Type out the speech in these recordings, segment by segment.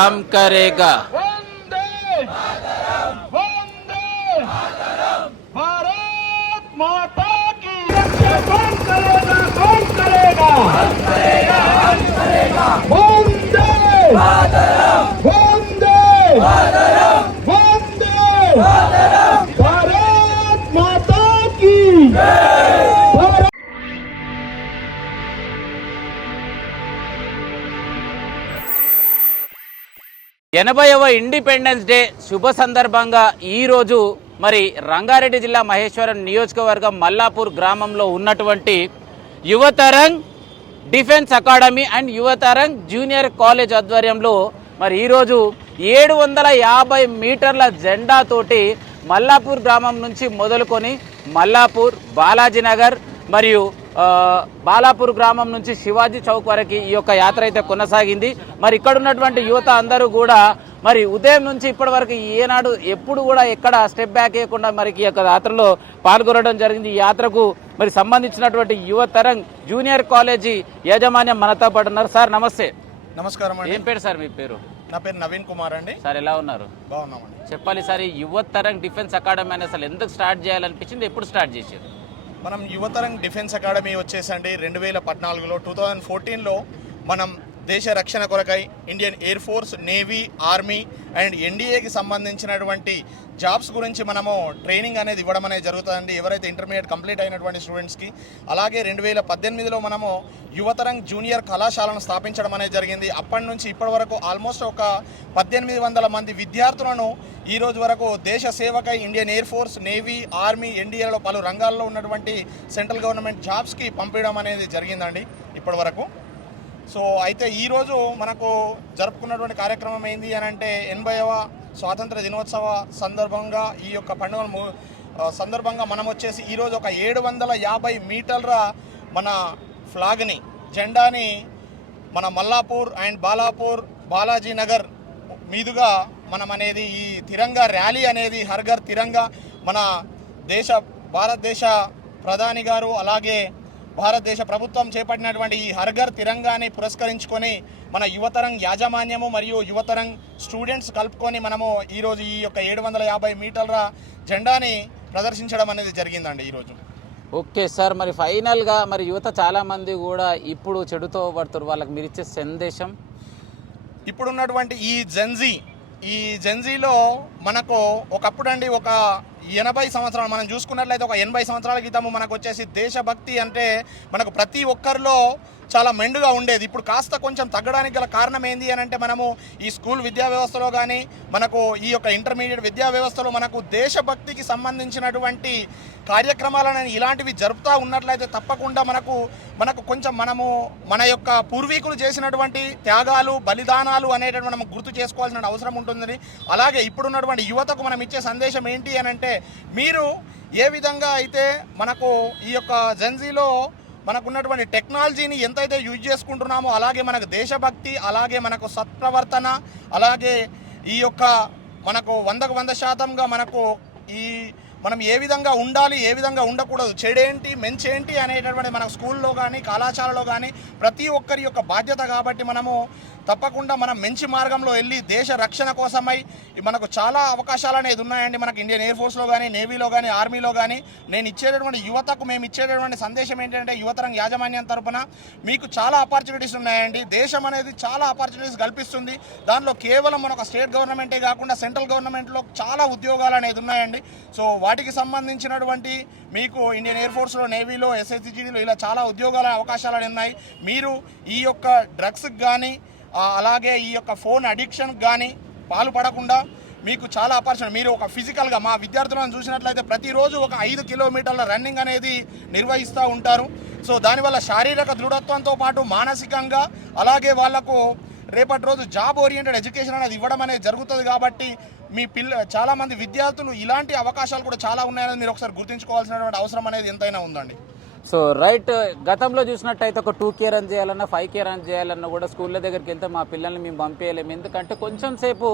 हम करेगा। वंदे वंदे भारत माता की रक्षा कौन करेगा कौन करेगा वंदे वंदे वंदे भारत माता की। 80వ ఇండిపెండెన్స్ డే శుభ సందర్భంగా ఈరోజు మరి రంగారెడ్డి జిల్లా మహేశ్వరం నియోజకవర్గం మల్లాపూర్ గ్రామంలో ఉన్నటువంటి Yuvatarang defence academy and Yuvatarang junior college ఆధ్వర్యంలో మరి ఈరోజు 750 మీటర్ల జెండాతోటి మల్లాపూర్ గ్రామం నుంచి మొదలుకొని మల్లాపూర్, బాలాజీనగర్ మరియు బాలాపూర్ గ్రామం నుంచి శివాజీ చౌక్ వరకు ఈ యొక్క యాత్ర అయితే కొనసాగింది. మరి ఇక్కడ ఉన్నటువంటి యువత అందరూ కూడా మరి ఉదయం నుంచి ఇప్పటి వరకు ఏనాడు ఎప్పుడు కూడా ఎక్కడ స్టెప్ బ్యాక్ వేయకుండా మరి ఈ యొక్క యాత్రలో పాల్గొనడం జరిగింది. ఈ యాత్రకు మరి సంబంధించినటువంటి యువతరం జూనియర్ కాలేజీ యాజమాన్యం మనతో పాటు ఉన్నారు. సార్ నమస్తే. నమస్కారం అండి. ఏం పేరు సార్ మీ పేరు? నా పేరు నవీన్ కుమార్ అండి. సార్ ఎలా ఉన్నారు? బాగున్నామండి. చెప్పాలి సార్, ఈ యువతరం డిఫెన్స్ అకాడమీ అని అసలు ఎందుకు స్టార్ట్ చేయాలనిపించింది, ఎప్పుడు స్టార్ట్ చేశారు? మనం యువతరం డిఫెన్స్ అకాడమీ వచ్చేసండి 2014లో 2014లో మనం దేశ రక్షణ కొరకై Indian air force, navy, army and ఎన్డీఏకి సంబంధించినటువంటి జాబ్స్ గురించి మనము ట్రైనింగ్ అనేది ఇవ్వడం అనేది జరుగుతుందండి ఎవరైతే ఇంటర్మీడియట్ కంప్లీట్ అయినటువంటి స్టూడెంట్స్కి. అలాగే 2018లో మనము యువతరం జూనియర్ కళాశాలను స్థాపించడం అనేది జరిగింది. అప్పటి నుంచి ఇప్పటి వరకు ఆల్మోస్ట్ ఒక 1800 మంది విద్యార్థులను ఈ రోజు వరకు దేశ సేవకై Indian air force, navy, army, ఎన్డీఏలో పలు రంగాల్లో ఉన్నటువంటి సెంట్రల్ గవర్నమెంట్ జాబ్స్కి పంపించడం అనేది జరిగిందండి ఇప్పటి వరకు. సో అయితే ఈరోజు మనకు జరుపుకున్నటువంటి కార్యక్రమం ఏంది అని అంటే 80వ స్వాతంత్ర దినోత్సవ సందర్భంగా ఈ యొక్క పండుగ సందర్భంగా మనం వచ్చేసి ఈరోజు ఒక 750 మీటర్ల మన ఫ్లాగ్ని, జెండాని మన మల్లాపూర్ అండ్ బాలాజీనగర్ మీదుగా మనం అనేది ఈ తిరంగా ర్యాలీ అనేది హర్ఘర్ తిరంగా మన భారతదేశ ప్రధాని గారు అలాగే భారతదేశ ప్రభుత్వం చేపట్టినటువంటి ఈ హర్ఘర్ తిరంగాని పురస్కరించుకొని మన యువతరం యాజమాన్యము మరియు యువతరం స్టూడెంట్స్ కలుపుకొని మనము ఈరోజు ఈ యొక్క 750 మీటర్ల జెండాని ప్రదర్శించడం అనేది జరిగిందండి ఈరోజు. ఓకే సార్, మరి ఫైనల్గా మరి యువత చాలామంది కూడా ఇప్పుడు చెడుతో పడుతున్నారు, వాళ్ళకి మీరు ఇచ్చే సందేశం? ఇప్పుడున్నటువంటి ఈ జెన్జీలో మనకు ఒకప్పుడు అండి ఒక 80 సంవత్సరాలు మనం చూసుకున్నట్లయితే ఒక 80 సంవత్సరాల క్రితము మనకు వచ్చేసి దేశభక్తి అంటే మనకు ప్రతి ఒక్కరిలో చాలా మెండుగా ఉండేది. ఇప్పుడు కాస్త కొంచెం తగ్గడానికి గల కారణం ఏంది అని అంటే మనము ఈ స్కూల్ విద్యా వ్యవస్థలో కానీ మనకు ఈ యొక్క ఇంటర్మీడియట్ విద్యా వ్యవస్థలో మనకు దేశభక్తికి సంబంధించినటువంటి కార్యక్రమాలను ఇలాంటివి జరుపుతూ ఉన్నట్లయితే తప్పకుండా మనకు కొంచెం మనము మన యొక్క పూర్వీకులు చేసినటువంటి త్యాగాలు, బలిదానాలు అనేటువంటి మనం గుర్తు చేసుకోవాల్సిన అవసరం ఉంటుందని. అలాగే ఇప్పుడున్నటువంటి యువతకు మనం ఇచ్చే సందేశం ఏంటి అని అంటే మీరు ఏ విధంగా అయితే మనకు ఈ యొక్క జెన్జీలో మనకున్నటువంటి టెక్నాలజీని ఎంతైతే యూజ్ చేసుకుంటున్నామో అలాగే మనకు దేశభక్తి, అలాగే మనకు సత్ప్రవర్తన, అలాగే ఈ యొక్క మనకు 100% మనకు ఈ మనం ఏ విధంగా ఉండాలి, ఏ విధంగా ఉండకూడదు, చెడేంటి మంచేంటి అనేటటువంటి మన స్కూల్లో కానీ కళాశాలలో కానీ ప్రతి ఒక్కరి యొక్క బాధ్యత. కాబట్టి మనము తప్పకుండా మనం మంచి మార్గంలో వెళ్ళి దేశ రక్షణ కోసమై మనకు చాలా అవకాశాలు అనేది ఉన్నాయండి. మనకు ఇండియన్ ఎయిర్ ఫోర్స్లో కానీ, నేవీలో కానీ, ఆర్మీలో కానీ. నేను ఇచ్చేటటువంటి యువతకు మేము ఇచ్చేటటువంటి సందేశం ఏంటంటే యువతరం యాజమాన్యం తరపున మీకు చాలా ఆపర్చునిటీస్ ఉన్నాయండి. దేశం అనేది చాలా ఆపర్చునిటీస్ కల్పిస్తుంది. దానిలో కేవలం మన స్టేట్ గవర్నమెంటే కాకుండా సెంట్రల్ గవర్నమెంట్లో చాలా ఉద్యోగాలు అనేది ఉన్నాయండి. సో వాటికి సంబంధించినటువంటి మీకు ఇండియన్ ఎయిర్ ఫోర్స్లో, నేవీలో, ఎస్ఎస్జిడిలో ఇలా చాలా ఉద్యోగాల అవకాశాలు ఉన్నాయి. మీరు ఈ యొక్క డ్రగ్స్కి కానీ అలాగే ఈ యొక్క ఫోన్ అడిక్షన్కి కానీ పాల్పడకుండా మీకు చాలా ఆపర్చునిటీ. మీరు ఒక ఫిజికల్గా మా విద్యార్థులను చూసినట్లయితే ప్రతిరోజు ఒక 5 కిలోమీటర్ల రన్నింగ్ అనేది నిర్వహిస్తూ ఉంటారు. సో దానివల్ల శారీరక దృఢత్వంతో పాటు మానసికంగా అలాగే వాళ్లకు రేపటి రోజు జాబ్ ఓరియంటెడ్ ఎడ్యుకేషన్ అనేది ఇవ్వడం అనేది జరుగుతుంది. కాబట్టి మీ చాలామంది విద్యార్థులు ఇలాంటి అవకాశాలు కూడా చాలా ఉన్నాయని మీరు ఒకసారి గుర్తుంచుకోవాల్సినటువంటి అవసరం అనేది ఎంతైనా ఉందండి. సో రైట్, గతంలో చూసినట్టయితే ఒక 2K రన్ చేయాలన్నా 5K రన్ చేయాలన్నా కూడా స్కూళ్ళ దగ్గరికి వెళ్తే మా పిల్లల్ని మేము పంపేయలేము, ఎందుకంటే కొంచెం సేపు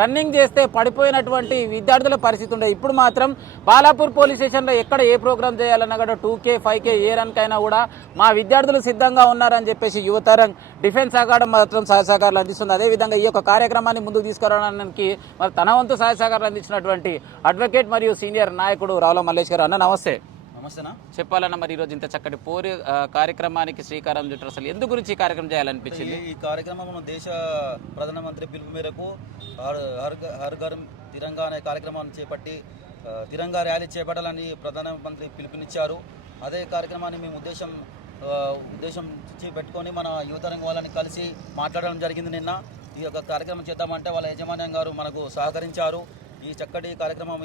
రన్నింగ్ చేస్తే పడిపోయినటువంటి విద్యార్థుల పరిస్థితి ఉండేది. ఇప్పుడు మాత్రం బాలాపూర్ పోలీస్ స్టేషన్లో ఎక్కడ ఏ ప్రోగ్రామ్ చేయాలన్నా కూడా 2K 5K ఏ రన్కైనా కూడా మా విద్యార్థులు సిద్ధంగా ఉన్నారని చెప్పేసి యువతరం డిఫెన్స్ అకాడమీ మాత్రం సహాయ సహకారాలు అందిస్తుంది. అదేవిధంగా ఈ యొక్క కార్యక్రమాన్ని ముందుకు తీసుకురావడానికి మరి తన వంతు సహాయ సహకారాలు అందించినటువంటి అడ్వకేట్ మరియు సీనియర్ నాయకుడు రావుల మల్లేష్ గారు. అన్న నమస్తే. నమస్తేనా. చెప్పాలన్నా మరి ఈరోజు ఇంత చక్కటి పోరు కార్యక్రమానికి శ్రీకారం చుట్టారు, అసలు ఎందుకు గురించి ఈ కార్యక్రమం చేయాలనిపించింది? ఈ కార్యక్రమం దేశ ప్రధానమంత్రి పిలుపు మేరకు హర్ ఘర్ తిరంగా అనే కార్యక్రమాన్ని చేపట్టి తిరంగా ర్యాలీ చేపట్టాలని ప్రధానమంత్రి పిలుపునిచ్చారు. అదే కార్యక్రమాన్ని మేము ఉద్దేశం పెట్టుకొని మన యువతరంగ వాళ్ళని కలిసి మాట్లాడడం జరిగింది. నిన్న ఈ యొక్క కార్యక్రమం చేద్దామంటే వాళ్ళ యజమాన్యం గారు మనకు సహకరించారు. ఈ చక్కటి కార్యక్రమం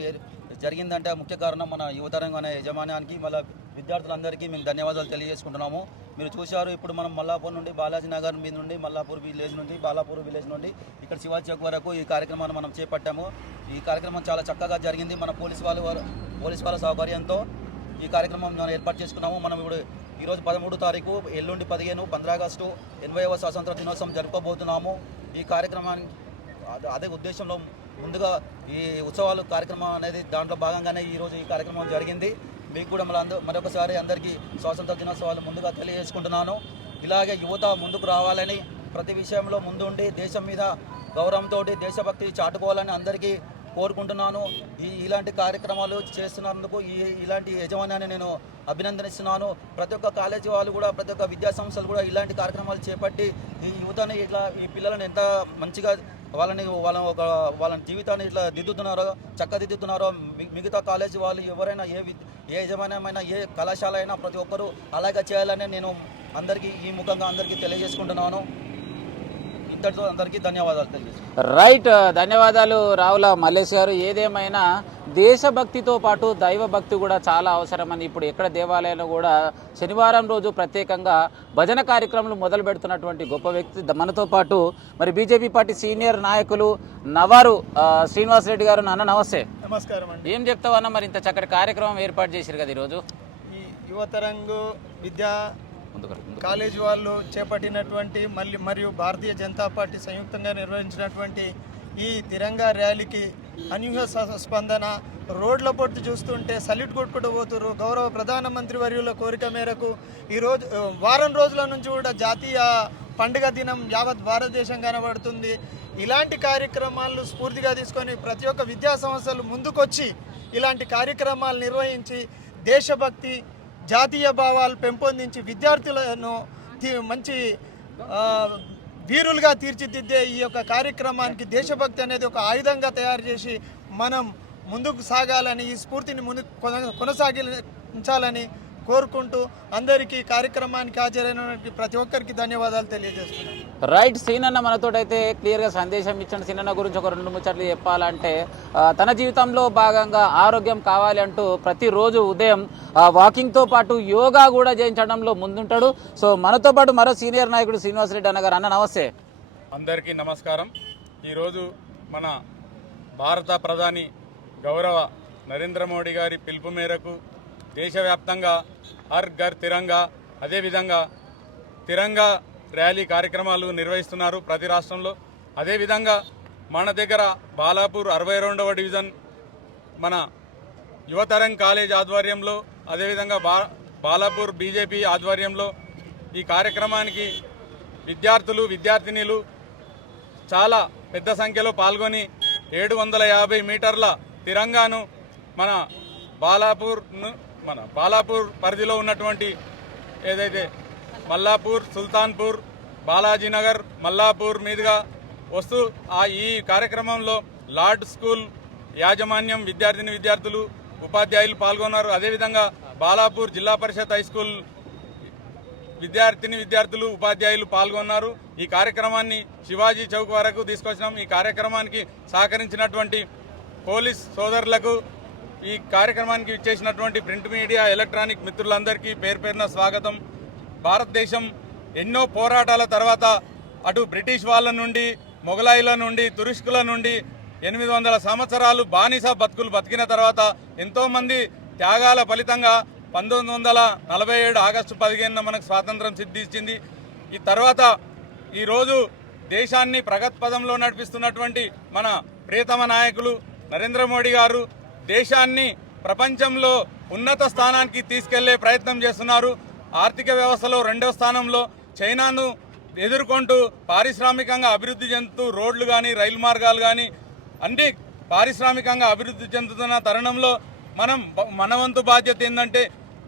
జరిగిందంటే ముఖ్య కారణం మన యువతరంగం అనే యజమాన్యానికి, మళ్ళీ విద్యార్థులందరికీ మేము ధన్యవాదాలు తెలియజేసుకుంటున్నాము. మీరు చూశారు, ఇప్పుడు మనం మల్లాపూర్ నుండి బాలాజీ నగర్ మీద నుండి బాలాపూర్ విలేజ్ నుండి ఇక్కడ శివాజీ చౌక్ వరకు ఈ కార్యక్రమాన్ని మనం చేపట్టాము. ఈ కార్యక్రమం చాలా చక్కగా జరిగింది. మన పోలీస్ వాళ్ళ సౌకర్యంతో ఈ కార్యక్రమం మనం ఏర్పాటు చేసుకున్నాము. మనం ఇప్పుడు ఈరోజు 13 తారీఖు, ఎల్లుండి 15 ఆగస్టు 80వ స్వాతంత్ర దినోత్సవం జరుపుకోబోతున్నాము. ఈ కార్యక్రమానికి అదే ఉద్దేశంలో ముందుగా ఈ ఉత్సవాలు కార్యక్రమం అనేది దాంట్లో భాగంగానే ఈరోజు ఈ కార్యక్రమం జరిగింది. మీకు కూడా మరొకసారి అందరికీ స్వాతంత్ర దినోత్సవాలు ముందుగా తెలియజేసుకుంటున్నాను. ఇలాగే యువత ముందుకు రావాలని, ప్రతి విషయంలో ముందుండి దేశం మీద గౌరవంతో దేశభక్తి చాటుకోవాలని అందరికీ కోరుకుంటున్నాను. ఇలాంటి కార్యక్రమాలు చేస్తున్నందుకు ఇలాంటి యజమాన్యాన్ని నేను అభినందనిస్తున్నాను. ప్రతి ఒక్క కాలేజీ వాళ్ళు కూడా, ప్రతి ఒక్క విద్యా సంస్థలు కూడా ఇలాంటి కార్యక్రమాలు చేపట్టి ఈ యువతని ఈ పిల్లలను ఎంత మంచిగా వాళ్ళ జీవితాన్ని ఇట్లా చక్కదిద్దుతున్నారో మిగతా కాలేజీ వాళ్ళు ఎవరైనా ఏ యజమాన్యమైనా ఏ కళాశాల అయినా ప్రతి ఒక్కరూ అలాగే చేయాలని నేను అందరికీ ఈ ముఖంగా అందరికీ తెలియజేసుకుంటున్నాను. ఇంతటితో అందరికీ ధన్యవాదాలు తెలియజేస్తున్నాను. రైట్, ధన్యవాదాలు రావుల మల్లేష్ గారు. ఏదేమైనా దేశభక్తితో పాటు దైవభక్తి కూడా చాలా అవసరమని ఇప్పుడు ఎక్కడ దేవాలయంలో కూడా శనివారం రోజు ప్రత్యేకంగా భజన కార్యక్రమాలు మొదలు పెడుతున్నటువంటి గొప్ప వ్యక్తి మనతో పాటు మరి బీజేపీ పార్టీ సీనియర్ నాయకులు నవారు శ్రీనివాసరెడ్డి గారు. నాన్న నమస్తే. నమస్కారం అండి. ఏం చెప్తావన్నా, మరి ఇంత చక్కటి కార్యక్రమం ఏర్పాటు చేశారు కదా ఈరోజు? ఈ యువతరంగు విద్యా కాలేజీ వాళ్ళు చేపట్టినటువంటి మరియు భారతీయ జనతా పార్టీ సంయుక్తంగా నిర్వహించినటువంటి ఈ తిరంగా ర్యాలీకి అనూహ్య స్పందన. రోడ్ల పొట్టు చూస్తుంటే సల్యూట్ కొట్టుకుంటూ పోతున్నారు. గౌరవ ప్రధానమంత్రి వర్యుల కోరిక మేరకు ఈరోజు వారం రోజుల నుంచి కూడా జాతీయ పండుగ దినం యావత్ భారతదేశం కనబడుతుంది. ఇలాంటి కార్యక్రమాలు స్ఫూర్తిగా తీసుకొని ప్రతి ఒక్క విద్యా సంస్థలు ముందుకొచ్చి ఇలాంటి కార్యక్రమాలు నిర్వహించి దేశభక్తి, జాతీయ భావాలు పెంపొందించి విద్యార్థులను మంచి వీరులుగా తీర్చిదిద్దే ఈ యొక్క కార్యక్రమానికి దేశభక్తి అనేది ఒక ఆయుధంగా తయారు చేసి మనం ముందుకు సాగాలని, ఈ స్ఫూర్తిని ముందుకు కొనసాగించాలని కోరుకుంటూ అందరికీ కార్యక్రమానికి హాజరైన ప్రతి ఒక్కరికి ధన్యవాదాలు తెలియజేస్తున్నాను. రైట్, సీనన్న మనతోటైతే క్లియర్గా సందేశం ఇచ్చాడు. సీనన్న గురించి ఒక 2 ముచ్చట్లు చెప్పాలంటే తన జీవితంలో భాగంగా ఆరోగ్యం కావాలి అంటూ ప్రతిరోజు ఉదయం వాకింగ్తో పాటు యోగా కూడా చేయించడంలో ముందుంటాడు. సో మనతో పాటు మరో సీనియర్ నాయకుడు శ్రీనివాసరెడ్డి అన్నగారు. అన్న నమస్తే. అందరికీ నమస్కారం. ఈరోజు మన భారత ప్రధాని గౌరవ నరేంద్ర మోడీ గారి పిలుపు మేరకు దేశవ్యాప్తంగా హర్ ఘర్ తిరంగా, అదేవిధంగా తిరంగా ర్యాలీ కార్యక్రమాలు నిర్వహిస్తున్నారు ప్రతి రాష్ట్రంలో. అదేవిధంగా మన దగ్గర బాలాపూర్ 62వ డివిజన్ మన యువతరంగ్ కాలేజ్ ఆధ్వర్యంలో, అదేవిధంగా బాలాపూర్ బీజేపీ ఆధ్వర్యంలో ఈ కార్యక్రమానికి విద్యార్థులు విద్యార్థినీలు చాలా పెద్ద సంఖ్యలో పాల్గొని 750 మీటర్ల తిరంగాను మన బాలాపూర్ పరిధిలో ఉన్నటువంటి ఏదైతే మల్లాపూర్, సుల్తాన్పూర్, బాలాజీనగర్, మల్లాపూర్ మీదుగా వస్తూ ఈ కార్యక్రమంలో లార్డ్ స్కూల్ యాజమాన్యం, విద్యార్థులు, ఉపాధ్యాయులు పాల్గొన్నారు. అదేవిధంగా బాలాపూర్ జిల్లా పరిషత్ హై స్కూల్ విద్యార్థులు, ఉపాధ్యాయులు పాల్గొన్నారు. ఈ కార్యక్రమాన్ని శివాజీ చౌక్ వరకు తీసుకొచ్చినాం. ఈ కార్యక్రమానికి సహకరించినటువంటి పోలీస్ సోదరులకు, ఈ కార్యక్రమానికి ఇచ్చేసినటువంటి ప్రింట్ మీడియా, ఎలక్ట్రానిక్ మిత్రులందరికీ పేరున స్వాగతం. భారతదేశం ఎన్నో పోరాటాల తర్వాత అటు బ్రిటిష్ వాళ్ళ నుండి, మొఘలాయిల నుండి, తురుష్కుల నుండి 800 సంవత్సరాలు బానిస బతుకులు బతికిన తర్వాత ఎంతోమంది త్యాగాల ఫలితంగా 1947 ఆగస్టు 15న మనకు స్వాతంత్రం సిద్ధించింది. ఈ తర్వాత ఈరోజు దేశాన్ని ప్రగతి పదంలో నడిపిస్తున్నటువంటి మన ప్రియతమ నాయకులు నరేంద్ర మోడీ గారు దేశాన్ని ప్రపంచంలో ఉన్నత స్థానానికి తీసుకెళ్లే ప్రయత్నం చేస్తున్నారు. ఆర్థిక వ్యవస్థలో 2వ స్థానంలో చైనాను ఎదుర్కొంటూ పారిశ్రామికంగా అభివృద్ధి చెందుతూ రోడ్లు కానీ రైలు మార్గాలు కానీ అన్ని పారిశ్రామికంగా అభివృద్ధి చెందుతున్న తరుణంలో మన వంతు బాధ్యత ఏంటంటే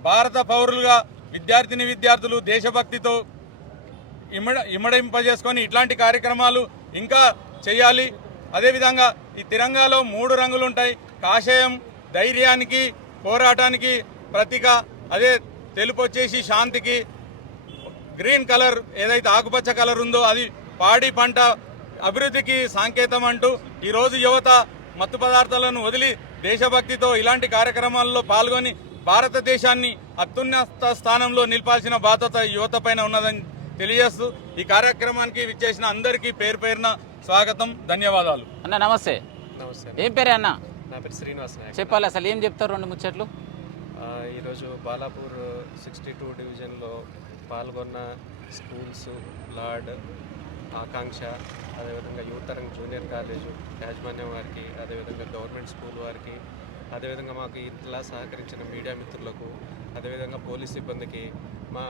భారత పౌరులుగా విద్యార్థులు దేశభక్తితో ఇమడింపజేసుకొని ఇట్లాంటి కార్యక్రమాలు ఇంకా చేయాలి. అదేవిధంగా ఈ తిరంగాలో 3 రంగులు ఉంటాయి. కాషాయం ధైర్యానికి పోరాటానికి ప్రతీక, అదే తెలుపు వచ్చేసి శాంతికి, గ్రీన్ కలర్ ఏదైతే ఆకుపచ్చ కలర్ ఉందో అది పాడి పంట అభివృద్ధికి సంకేతం అంటూ ఈరోజు యువత మత్తు పదార్థాలను వదిలి దేశభక్తితో ఇలాంటి కార్యక్రమాల్లో పాల్గొని భారతదేశాన్ని అత్యున్నత స్థానంలో నిలపాల్సిన బాధ్యత యువత పైన ఉన్నదని తెలియజేస్తూ ఈ కార్యక్రమానికి విచ్చేసిన అందరికీ పేరు పేరున స్వాగతం, ధన్యవాదాలు. అన్న నమస్తే. నమస్తే. ఏం పేరే అన్న? నా పేరు శ్రీనివాస్ నాయక్. చెప్పాలి, అసలు ఏం చెప్తారు 2 ముచ్చట్లు? ఈరోజు బాలాపూర్ 62 డివిజన్లో పాల్గొన్న స్కూల్స్, లార్డ్, ఆకాంక్ష, అదేవిధంగా యువతరంగ్ జూనియర్ కాలేజు యాజమాన్యం వారికి, అదేవిధంగా గవర్నమెంట్ స్కూల్ వారికి, అదేవిధంగా మాకు ఇట్లా సహకరించిన మీడియా మిత్రులకు, అదేవిధంగా పోలీస్ సిబ్బందికి, మా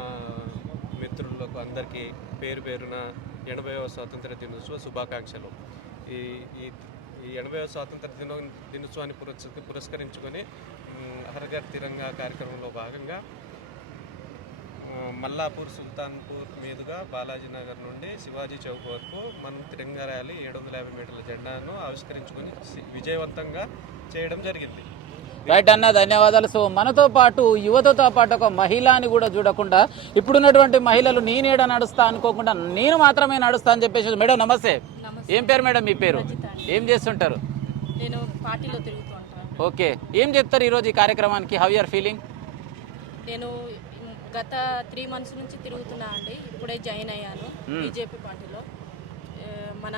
మిత్రులకు అందరికీ పేరు పేరున 80వ స్వాతంత్ర దినోత్సవ శుభాకాంక్షలు. ఈ 80వ స్వాతంత్ర దినోత్సవాన్ని పురస్కరించుకొని హర్ ఘర్ తిరంగా కార్యక్రమంలో భాగంగా మల్లాపూర్, సుల్తాన్పూర్ మీదుగా బాలాజీ నగర్ నుండి శివాజీ చౌక్ వరకు మనం తిరంగా ర్యాలీ 750 మీటర్ల జెండాను ఆవిష్కరించుకొని విజయవంతంగా చేయడం జరిగింది. రైట్ అన్న, ధన్యవాదాలు. సో మనతో పాటు యువతతో పాటు ఒక మహిళని కూడా చూడకుండా ఇప్పుడున్నటువంటి మహిళలు నేనేడ నడుస్తా అనుకోకుండా నేను మాత్రమే నడుస్తా అని చెప్పేసి. మేడం నమస్తే. ఏం పేరు మేడం మీ పేరు? ఏం చేస్తుంటారు? నేను పార్టీలో తిరుగుతూ ఉంటాను. ఓకే, ఏం చెప్తారు ఈరోజు ఈ కార్యక్రమానికి? How you are feeling? నేను గత 3 months నుంచి తిరుగుతున్నా అండి. ఇప్పుడే జాయిన్ అయ్యాను బీజేపీ పార్టీలో. మన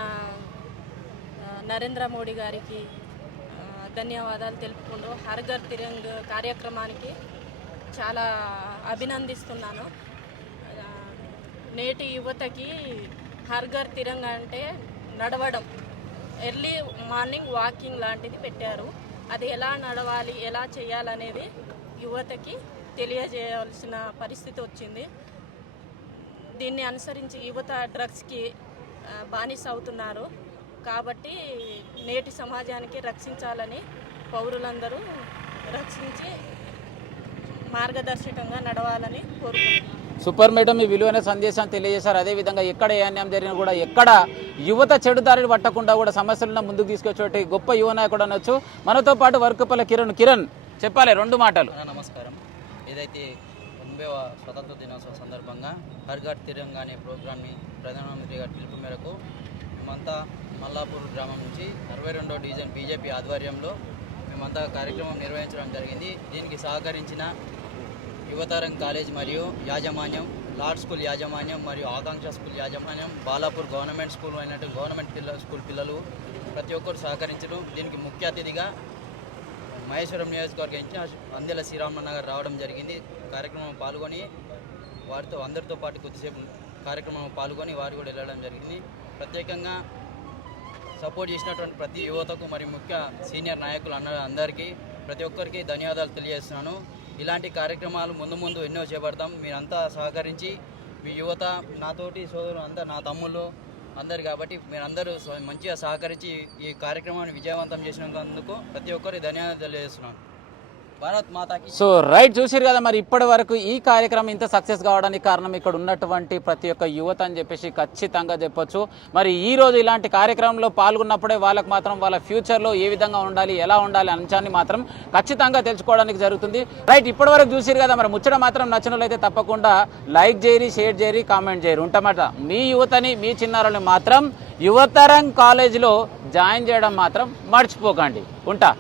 నరేంద్ర మోడీ గారికి ధన్యవాదాలు తెలుపుకుంటూ హర్ ఘర్ తిరంగ్ కార్యక్రమానికి చాలా అభినందిస్తున్నాను. నేటి యువతకి హర్ ఘర్ తిరంగ్ అంటే నడవడం, ఎర్లీ మార్నింగ్ వాకింగ్ లాంటిది పెట్టారు. అది ఎలా నడవాలి, ఎలా చేయాలనేది యువతకి తెలియజేయాల్సిన పరిస్థితి వచ్చింది. దీన్ని అనుసరించి యువత డ్రగ్స్కి బానిస అవుతున్నారు. కాబట్టి నేటి సమాజానికి రక్షించాలని పౌరులందరూ రక్షించి మార్గదర్శకంగా నడవాలని కోరుకుంటున్నాను. సూపర్ మేడం, మీ విలువైన సందేశాన్ని తెలియజేశారు. అదేవిధంగా ఎక్కడ ఏ అన్యాయం జరిగినా కూడా ఎక్కడ యువత చెడుదారిని పట్టకుండా కూడా సమస్యలను ముందుకు తీసుకొచ్చే గొప్ప యువ నాయకుడు అనొచ్చు. మనతో పాటు వర్కపల్లి కిరణ్ చెప్పాలి 2 మాటలు. నమస్కారం. ఏదైతే 80వ స్వతంత్ర దినోత్సవం సందర్భంగా హర్ ఘర్ తిరంగా అనే ప్రోగ్రామ్ని ప్రధానమంత్రి గారి పిలుపు మేరకు మేమంతా మల్లాపూర్ గ్రామం నుంచి 62వ డివిజన్ బీజేపీ ఆధ్వర్యంలో మేమంతా కార్యక్రమం నిర్వహించడం జరిగింది. దీనికి సహకరించిన యువతరంగ్ కాలేజ్ మరియు యాజమాన్యం, లార్డ్ స్కూల్ యాజమాన్యం మరియు ఆకాంక్ష స్కూల్ యాజమాన్యం, బాలాపూర్ గవర్నమెంట్ స్కూల్ అయినట్టు గవర్నమెంట్ స్కూల్ పిల్లలు ప్రతి ఒక్కరు సహకరించడం. దీనికి ముఖ్య అతిథిగా మహేశ్వరం నియోజకవర్గ ఇన్ఛార్జ్ అందెల శ్రీరామన్న గారు రావడం జరిగింది. కార్యక్రమం పాల్గొని వారితో అందరితో పాటు కొద్దిసేపు కార్యక్రమం పాల్గొని వారు కూడా వెళ్ళడం జరిగింది. ప్రత్యేకంగా సపోర్ట్ చేసినటువంటి ప్రతి యువతకు మరియు ముఖ్య సీనియర్ నాయకులు అందరికీ ప్రతి ఒక్కరికి ధన్యవాదాలు తెలియజేస్తున్నాను. ఇలాంటి కార్యక్రమాలు ముందు ఎన్నో చేపడతాం. మీరంతా సహకరించి మీ యువత, నాతోటి సోదరులు అంతా నా తమ్ముళ్ళు అందరు కాబట్టి మీరందరూ మంచిగా సహకరించి ఈ కార్యక్రమాన్ని విజయవంతం చేసినందుకు ప్రతి ఒక్కరికి ధన్యవాదాలు తెలియజేస్తున్నాను. భారత్ మాతాకి. సో రైట్, చూసారు కదా మరి ఇప్పటి వరకు ఈ కార్యక్రమం ఇంత సక్సెస్ కావడానికి కారణం ఇక్కడ ఉన్నటువంటి ప్రతి ఒక్క యువత అని చెప్పేసి ఖచ్చితంగా చెప్పొచ్చు. మరి ఈ రోజు ఇలాంటి కార్యక్రమంలో పాల్గొన్నప్పుడే వాళ్ళకి మాత్రం వాళ్ళ ఫ్యూచర్లో ఏ విధంగా ఉండాలి, ఎలా ఉండాలి అంశాన్ని మాత్రం ఖచ్చితంగా తెలుసుకోవడానికి జరుగుతుంది. రైట్, ఇప్పటి వరకు చూసారు కదా మరి ముచ్చట మాత్రం నచ్చినట్లయితే తప్పకుండా లైక్ చేయరి, షేర్ చేయరి, కామెంట్ చేయరు ఉంటామట. మీ యువతని, మీ చిన్నారులని మాత్రం యువతరంగ్ కాలేజీలో జాయిన్ చేయడం మాత్రం మర్చిపోకండి. ఉంటా.